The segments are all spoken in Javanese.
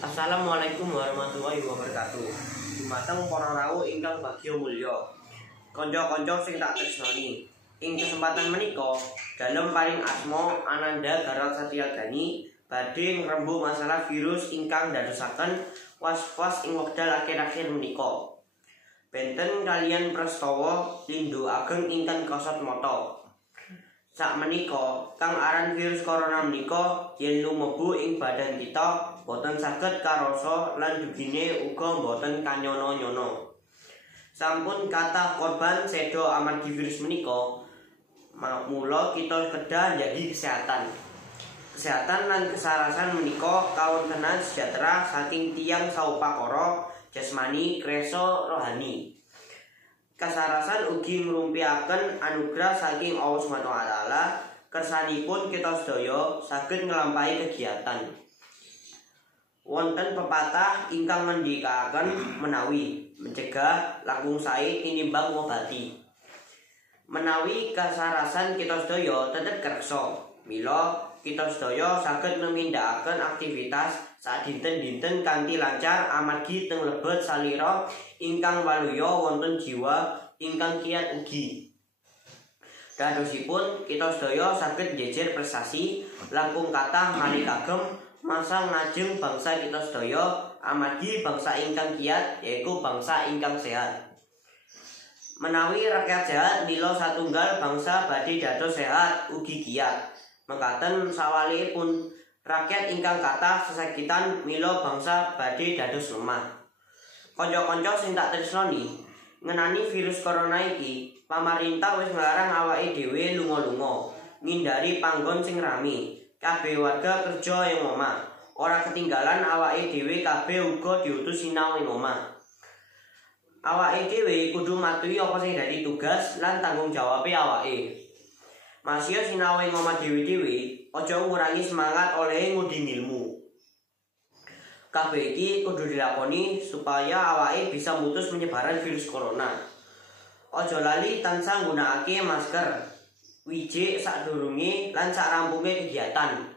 Assalamualaikum warahmatullahi wabarakatuh. Dumateng para rawuh ingkang bagya mulya. Kanca-kanca sing tak tresnani. Ing kesempatan menika, dalem paring asma Ananda Garat Satyagani badhe ngrembug masalah virus ingkang dadosaken was-was ing wekdal akhir-akhir menika. Benten kaliyan prastawa lindhu ageng ingkang kasat mata. Sakmenika kang aran virus corona menika yen lumebu ing badan kita boten saged karasa lan dugine uga boten kanyono-nyono. Sampun kathah korban seda amargi virus menika. Mula kita kedah jadi kesehatan. Kesehatan lan kesarasan menika kawontenan sejahtera saking tiyang saupakara jasmani kresa rohani. Kasarasan ugi ngrumpiaken anugerah saking Allah Subhanahu wa taala kersanipun kita sedaya saged nglampahi kegiatan. Wonten pepatah ingkang ngendikaken menawi mencegah langkung sae tinimbang ngobati. Menawi kasarasan kita sedaya tetep kersa, mila kita sedaya saged nemindakaken aktivitas sadinten-dinten kanthi lancar amargi teng lebet salira ingkang waluya wonten jiwa ingkang kiyat ugi. Dadosipun kita sedaya saged njejer prestasi langkung kathah malih kagem masa ngajeng bangsa kita sedaya amargi bangsa ingkang kiyat yaiku bangsa ingkang sehat. Menawi rakyat sehat nila satunggal bangsa badhe dados sehat ugi kiyat. Mekaten sawalipun rakyat ingkang kathah sesakitan mila bangsa badhe dados lemah. Kanca-kanca sing tak tresnani, ngenani virus corona iki, pamarintah wis nglarang awake dhewe lunga-lunga, ngindari panggon sing rame. Kabeh warga kerja ing omah. Ora ketinggalan awake dhewe kabeh uga diutus sinau ing omah. Awake dhewe kudu matuhi apa sing dadi tugas lan tanggung jawabe awake. Masih sinau ing omah dhewe-dhewe, aja ngurangi semangat oleh ngudi ilmu. Kabeh iki kudu dilakoni supaya awake bisa mutus penyebaran virus corona. Aja lali tansah nggunakake masker, wijik sadurunge lan sakrampunge kegiatan.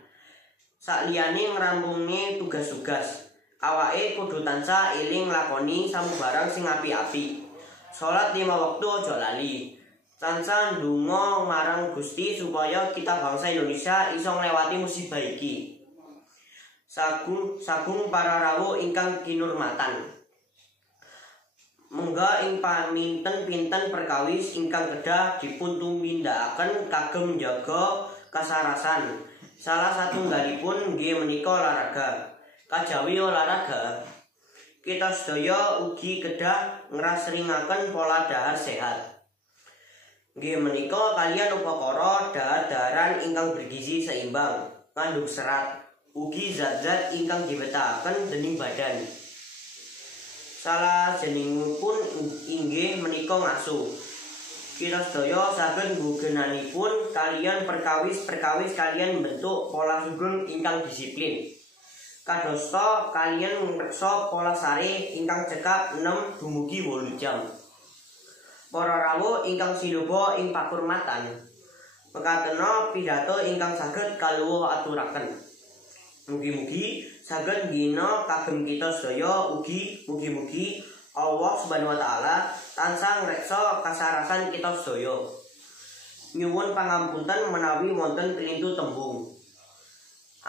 Sakliyane ngrampunge tugas-tugas, awake kudu tansah eling lakoni samubarang sing apik-apik. Salat 5 wektu aja lali. Tansah ndonga marang Gusti supaya kita bangsa Indonesia iso nglewati musibah iki. Sagung para rawuh ingkang kinurmatan. Mongga ing paminten-pinten perkawis ingkang kedah dipun tumindakaken kagem njaga kasarasan. Salah satunggalipun nggih menika olahraga. Kajawi olahraga, kita sedaya ugi kedah ngrasringaken pola dahar sehat. Nggih menika kaliyan upakara dahar-daharan ingkang bergizi seimbang, ngandung serat, ugi zat-zat ingkang dibetahaken dening badan. Salah jenengipun inggih menika ngaso. Kita sedaya saged nggugenanipun kaliyan perkawis-perkawis kaliyan bentuk pola sugeng ingkang disiplin. Kadosta kaliyan ngreksa pola sare ingkang cekap 6 dumugi 8 jam. Para rawuh ingkang sinuba ing pakurmatan, mekatena pidato ingkang saged kaluwuh aturaken. Mugi-mugi saged nggina kagem kita sedaya ugi mugi-mugi Allah Subhanahu wa taala tansah ngreksa kasarasan kita sedaya. Nyuwun pangampunten menawi wonten kelintu tembung.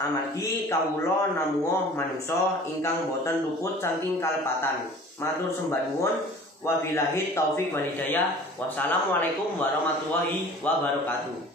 Amargi kawula namung manungsa ingkang boten luput saking kalepatan. Matur sembah nuwun. Wabillahi taufik wal hidayah. Wassalamualaikum warahmatullahi wabarakatuh.